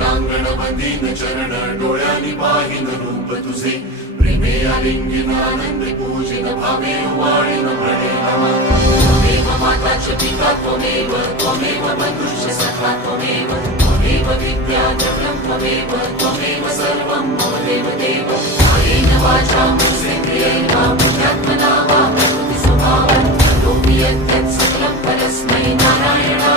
रणांगण बंदीन चरण डोळ्यांनी पाहिन रूप तुझे प्रेमे आलिंगिन आनंद पूजिन भावे वाळीन प्रणेम त्वमेव माता च पिता त्वमेव त्वमेव बन्धुश्च सखा त्वमेव त्वमेव विद्या द्रव्यं त्वमेव त्वमेव सर्वं मम देवदेव कायेन वाचा मनसेन्द्रियेण बुद्ध्यात्मना वा प्रकृतिस्वभावात् करोमि यत् सकलं परस्मै नारायणाय